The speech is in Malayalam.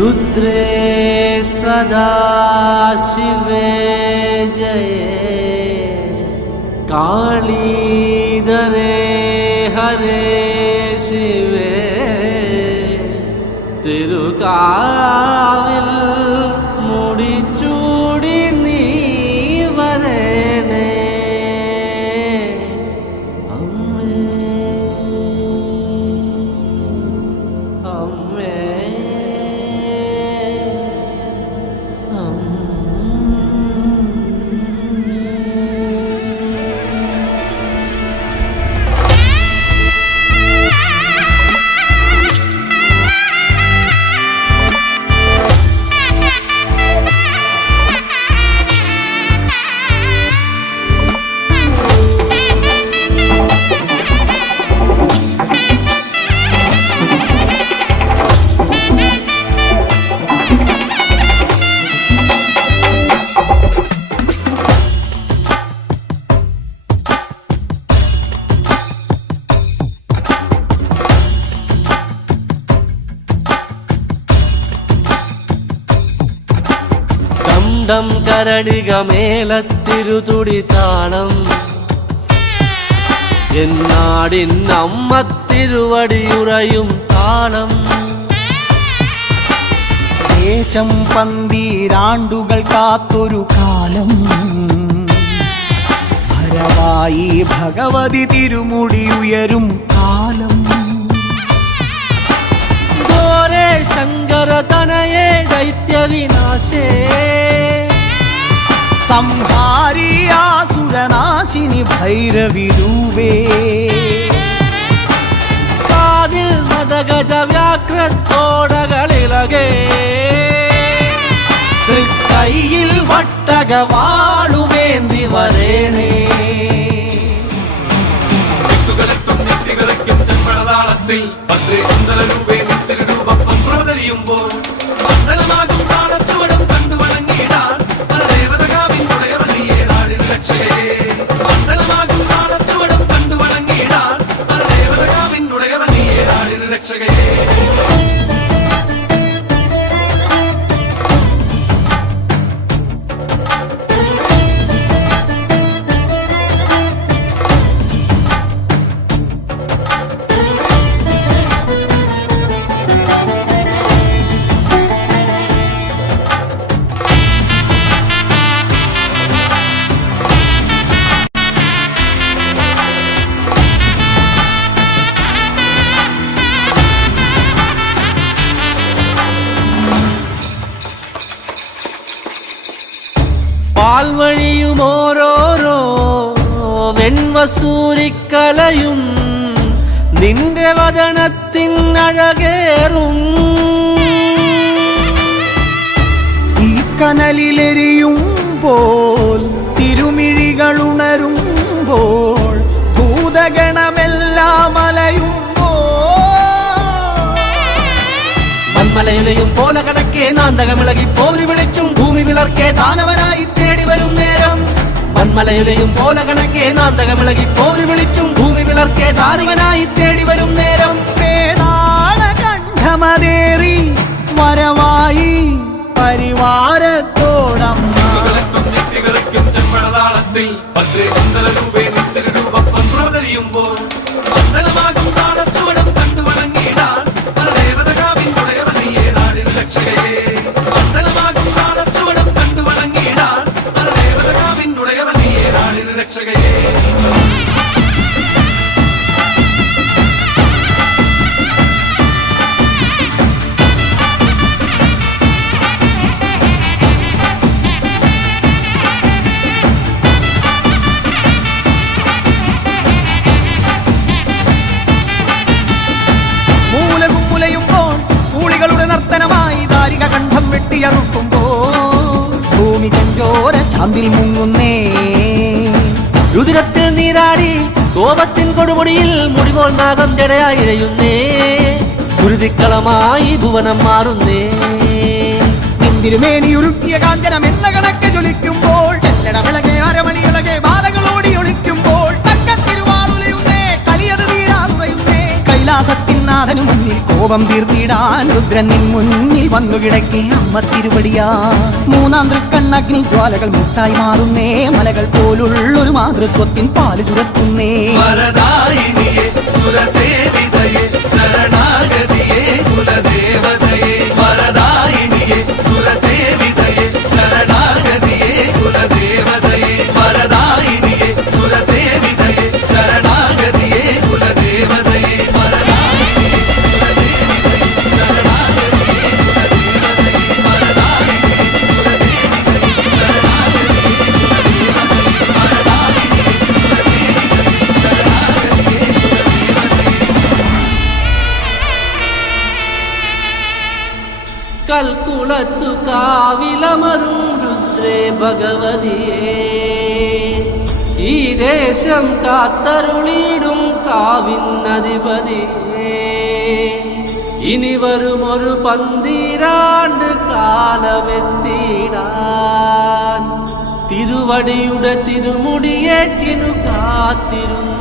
रुद्रे सदा शिवे जये कालीधरे हरे शिवे തിരുകാവിൽ മുടിച്ചൂടി നീ വരേണേ അമ്മേ അമ്മേ കരടിക മേളത്തിരുതുടി താളം എന്നാടിൻ അമ്മ തിരുവടിയുറയും താളം ദേശം പന്തീരാണ്ടുകൾ കാത്തൊരു കാലം ഭരവായി ഭഗവതി തിരുമുടി ഉയരും കാലം ഗോരേ ശങ്കര തനയേ ദൈത്യവിനാശേ സംഹാരിയാസുരനാശിനി ഭൈരവിരൂപേ കാതിൽ മദഗജ വ്യാഘ്രത്തോടകളിളകേ കൈയിൽ വട്ടകവാളുവേന്തി വരേണേ ചെമ്പഴതാളത്തിൽ ഭദ്രേ സുന്ദര രൂപേ നിത്യരൂപം പ്രവതരിയുമ്പോൾ മണ്ഡലമാകും താളച്ചുവടും കണ്ടു വണങ്ങിയിടാൻ പരദേവതകാവിൻ ഉടയവളിയെ നാടിൻ രക്ഷകേ മണ്ഡലമാകും താളച്ചുവടും കണ്ടു വണങ്ങിയിടാൻ പരദേവതകാവിൻ ഉടയവളിയെ നാടിൻ രക്ഷകേ പാൽവഴിയും ഓരോരോ വെൺവസൂരിക്കലയും നിന്റെ വദനത്തിൻ അഴകേറും ഈ കനലിലെരിയുമ്പോൾ തിരുമിഴികളുണരുമ്പോൾ ഭൂതഗണമെല്ലാം മലയുലയും പോലെ കടക്കേ നാന്തകമിളകി പോരി വിളിച്ചും ഭൂമി വിളർക്കേ ദാനവനായി തേടി വരും നേരം മൺമലയുലയും പോലെ കണക്കേ നാന്തകമിളകി പോരി വിളിച്ചും ഭൂമി വിളർക്കേ ദാനവനായി തേടി വരും നേരം കണ്ഠമതേറി വരവായി പരിവാരത്തോടമ്മ ചെമ്പഴതാളത്തിൽ ഭദ്രേ സുന്ദര രൂപേ നിത്യരൂപം പ്രവതരിയുമ്പോൾ മണ്ഡലമാകും താളച്ചുവടും കണ്ടു വണങ്ങിയിടാൻ പരദേവതകാവിൻ ഉടയവളിയെ നാടിൻ രക്ഷകേ മണ്ഡലമാകും താളച്ചുവടും കണ്ടു വണങ്ങിയിടാൻ പരദേവതകാവിൻ ഉടയവളിയെ നാടിൻ രക്ഷകേ ഭൂമി ചഞ്ചോര ചാന്തിൽ മുങ്ങുന്നേ രുതിരത്തിൽ നീരാടി കോപത്തിൻ കൊടുമുടിയിൽ മുടിപോൽ നാഗം ജടയായിഴയുന്നേ ഗുരുതിക്കളമായി ഭുവനം മാറുന്നേ തിരുമേനിയുരുക്കിയ കാഞ്ചനം എന്ന കണക്ക് ജ്വലിക്കുമ്പോൾ ചെല്ലട വിളകെ അരമണികളെ ബാധകളോടി ഒളിക്കുമ്പോൾ തക്കത്തിരുവാളുലയുന്നേ കലിയത് തീരാതുറയുന്നേ കൈലാസത്തിൻ നാഥനു മുന്നിൽ കോപം തീർത്തിടാൻ രുദ്രൻ നിൻ മുന്നിൽ വന്നു കിടക്കേ അമ്മ തിരുവടിയാ. മൂന്നാം തൃക്കണ്ണഗ്നി ജ്വാലകൾ മുട്ടായി മാറുന്നേ, മലകൾ പോലുള്ളൊരു മാതൃത്വത്തിൻ പാല് ചുരത്തുന്നേ. വരദായിനിയേ സുരസേവിതയേ ശരണാഗതിയേ കുലദേവതയേ. വരദായിനിയേ സുരസേവിതയേ ശരണാഗതിയേ കുലദേവതയേ. വരദായിനിയേ സുരസേവിതയേ ശരണാഗതിയേ കുലദേവതയേ. കൽക്കുളത്തു കാവിലമരും രുദ്രേ ഭഗവതിയേ, ഈ ദേശം കാത്തരുളിടും കാവിന്നധിപതിയേ. ഇനി വരുമൊരു പന്തിരാണ്ട് കാലമെത്തിടാൻ, തിരുവടിയുടെ തിരുമുടിയേറ്റിനു കാത്തിരുന്നിടാൻ.